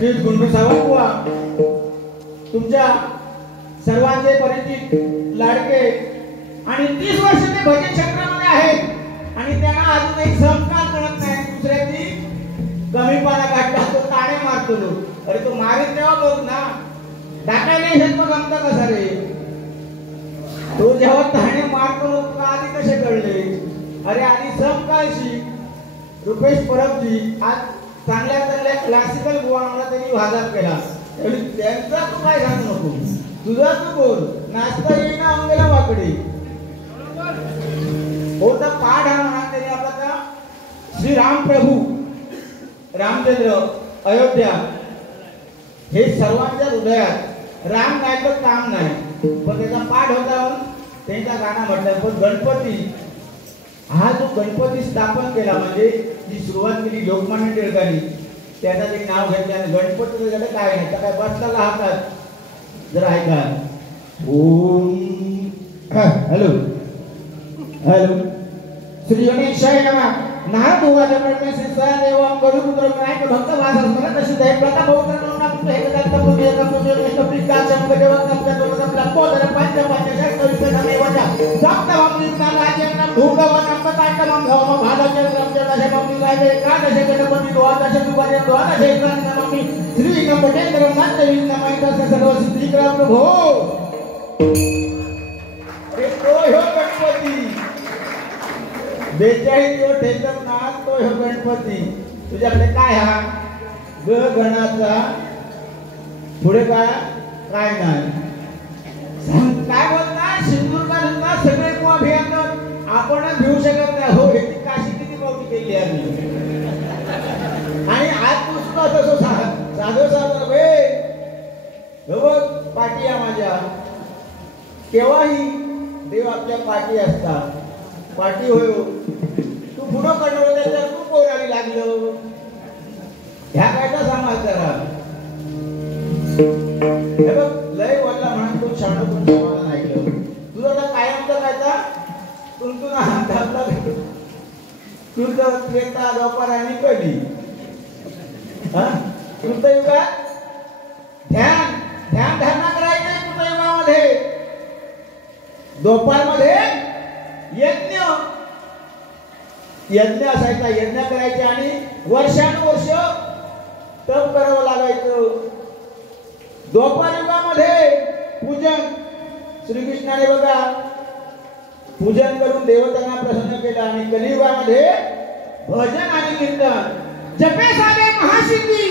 श्री गुंडू सावंत बुवा तुमच्या सर्वांचे परिचित लाडके आणि 30 वर्ष ते भजन क्षेत्रामध्ये आहेत आणि त्यांना अजूनही संस्कार कळत नाही. दुसऱ्याची कमीपणा काढला तो ताणे मारतो. अरे तो मारीत तेव्हा बघ ना, टाकायला येत मग आमचा कसा रे. तो जेव्हा ताणे मारतो तुला आधी कसे कळले. अरे आधी संस्कार शिक. रुपेश परबजी आज चांगल्या चांगल्या क्लासिकल बुवांना त्यांनी वाजत केला. त्यांचा तू काय सांगू नको, तुझा तू बोल. नाचता येईना अंगला वाकडे होता पाठ हा म्हणा. त्यांनी आपला का श्री राम प्रभू रामचंद्र अयोध्या हे सर्वांच्या हृदयात. राम नाही तर काम नाही, पण त्याचा पाठ होता त्यांचा गाणं म्हटलं. पण गणपती हा जो गणपती स्थापन केला म्हणजे जी सुरुवात केली लोकमान्य टिळकांनी, त्याचा ते नाव घेतल्याने गणपती झालं काय नाही तर काय बसला हातात जरा ऐका. ओम हॅलो हॅलो श्री गणेशाय नमः. नाथ उवाच प्रमेश देवं गुरुपुत्र विनायक भक्त वासस मला तशी दय प्रता बहुत्र नोना पुत्र हे दत्त पुत्र एक पुत्र विष्णु प्रिकाशम गदेवं तप्त तोरत लपोदर पंच पंच षट विष्णु वचा सप्त वमृत राज्यं भूगवं नमतांतमं भवम भादचर रमजन शमं राजे एकादश गणपती द्वादश दुवारे द्वादश नममि श्री कपटेंद्र मंत्र नमः सर्व सिद्धिक्रम प्रभो. तो हो गणपती 42 दिवस ठेवतात ना, तो हो गणपती. तुझ्याकडे काय हा ग गणाचा पुढे काय नाही काय बोलता. सिंधुदुर्गात सगळे कुवा भियात आपणच भिवू शकत नाही. हो ह्याची काशी किती मोठी केली आम्ही. आणि आज तू सुद्धा तसं साधं साधं पाठी आहे माझ्या. केव्हाही देव आपल्या पाठी असतात. पाठी होय तू पुढं कडलं त्याच्यावर तू पोरावी लागलं. ह्या कायचा समाचार हे बघ लय वडला म्हणून तू शाणं पण समाधान ऐकलं. तुझं तर कायमचा कायचा तुमतून आपला तुझं त्रेता दोपार आणि कधी कृतयुगात ध्यान ध्यान धारणा करायचंय. कृतयुगामध्ये दोपारमध्ये यज्ञ असायचा. यज्ञ करायचे आणि वर्षानुवर्ष तप करावं लागायचं. द्वापार युगामध्ये पूजन श्रीकृष्णाने बघा पूजन करून देवतांना प्रसन्न केलं. आणि कलियुगामध्ये भजन आणि कीर्तन जपे साधे महासिद्धी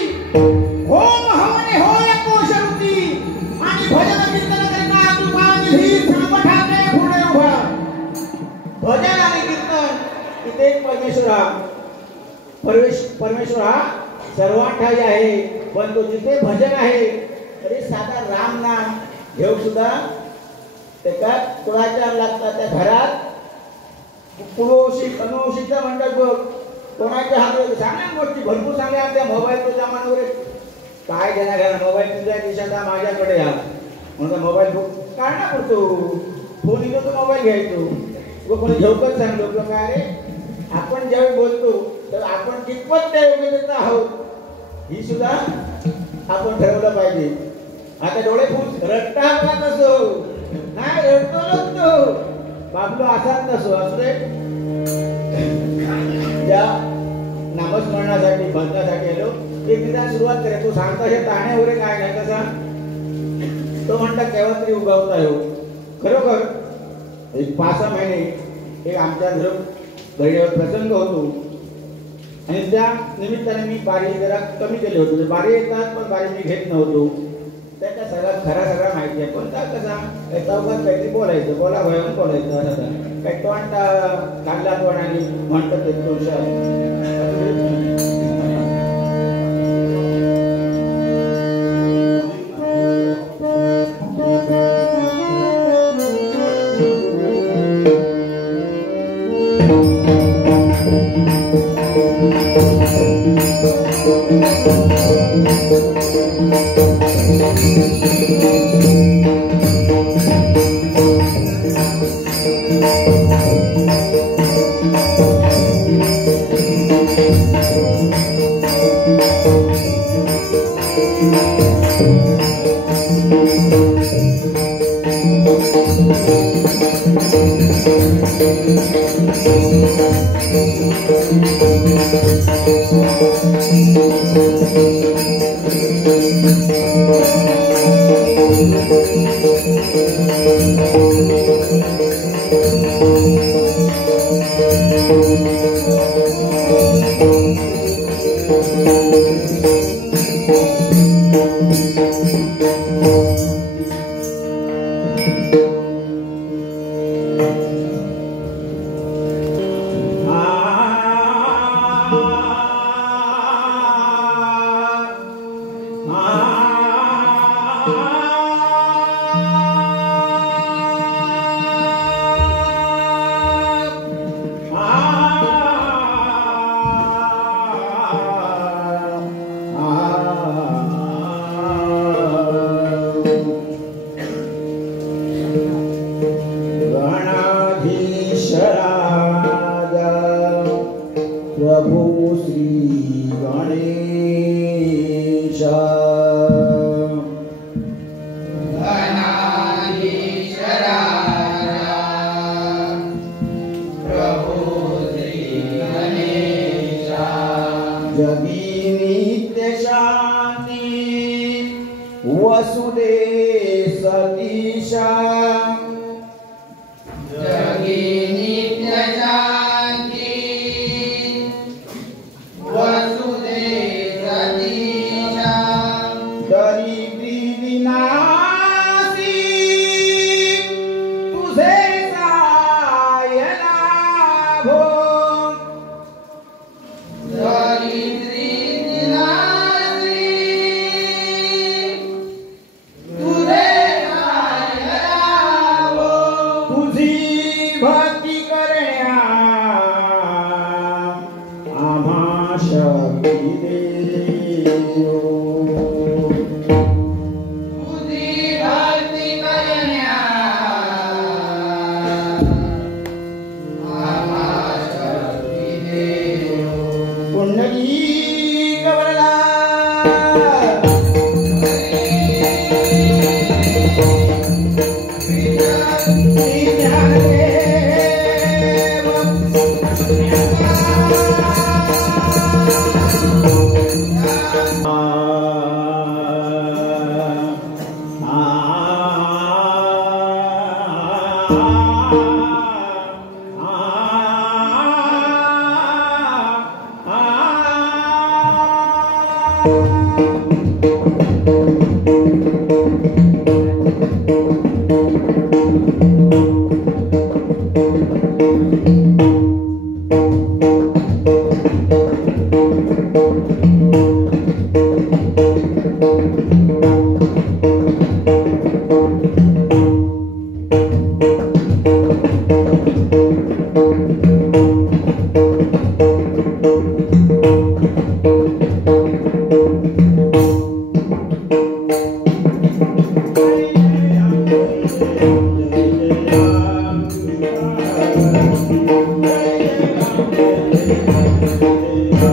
होम हवने होय कोशरुती आणि भजन कीर्तन करता तुमानी संपठाने पुढे उभा. भजन आणि कीर्तन इथे परमेश्वर हा सर्वांठाई आहे. पण तो जिथे भजन आहे तरी साधा राम नाम घेऊ सुद्धा त्याच्या कुळाचार लागतात. त्या घरात पुरोशी अनोशीचं मंडळ बघ कोणाच्या हातात सांगा गोष्टी भरपूर सांगा त्या मोबाईलच्या जमान्यावर काय देणार घ्या मोबाईल तुझ्या दिशाचा माझ्याकडे या म्हणून मोबाईल काय ना करतो फोन येतो तो मोबाईल घ्यायचो व कोणी घेऊकच सांगलो किंवा काय रे आपण ज्यावेळी बोलतो तर आपण कितपत त्या योग्यतेचा आहोत ही सुद्धा आपण ठरवलं पाहिजे. आता डोळे फुस रट्टा का नसो नाही रडतो नसतो बाबलो असाच नसो असते त्या नामस्मरणासाठी भजनासाठी आलो एक निदान सुरुवात करे तू सांगता हे ताणे वगैरे काय नाही कसा तो म्हणता केव्हा तरी उगवता येऊ खरोखर एक 5-6 महिने एक आमच्या घरीवर प्रसंग होतो आणि त्या निमित्ताने मी बारी जरा कमी केले होते बारी येतात पण बारी मी घेत नव्हतो त्याचा सगळा माहिती आहे कोणता कसा चौकात काहीतरी बोलायचं बोला भयान बोलायचं असं काही तोंड काढला तोंड आणि म्हणतात ते Jai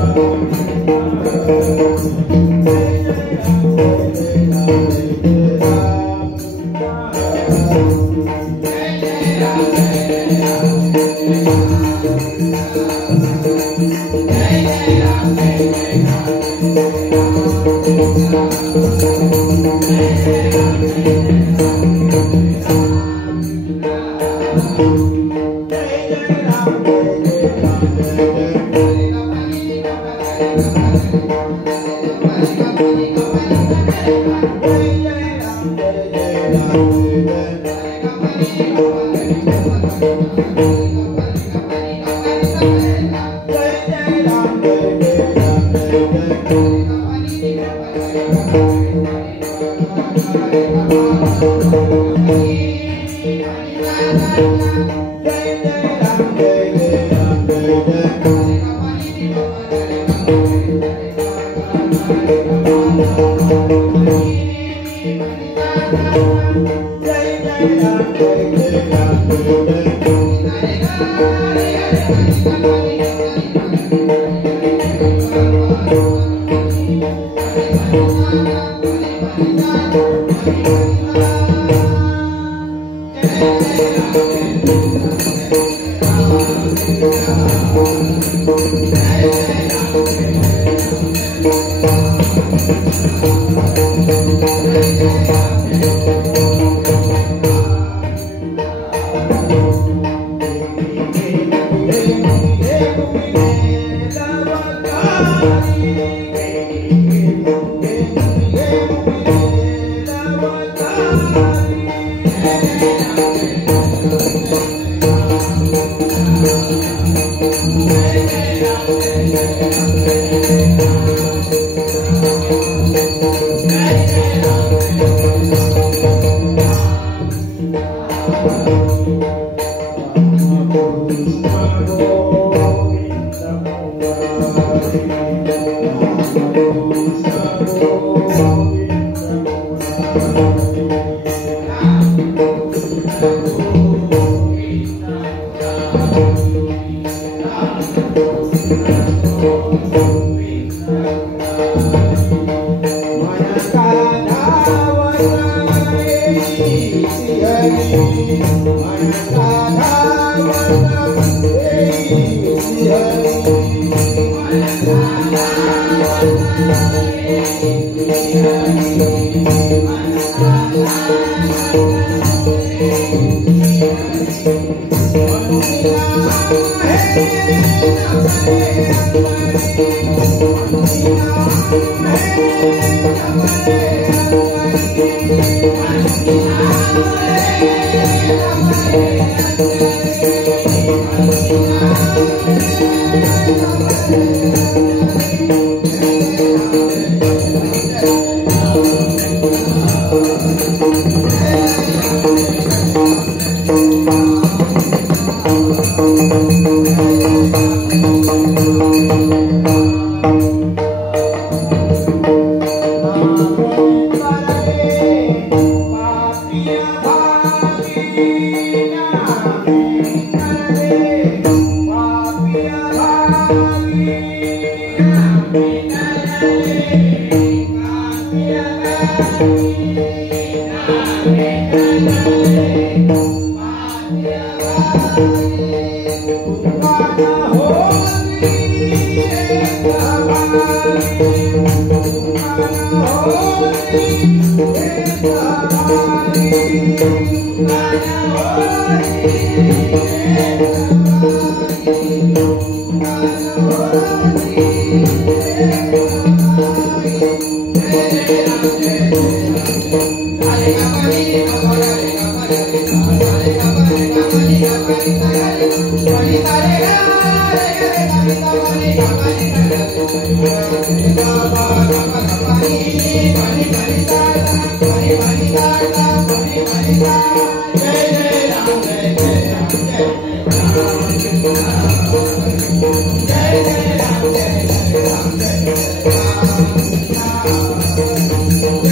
Jai Ram,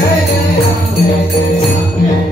Jai Jai Ram, Jai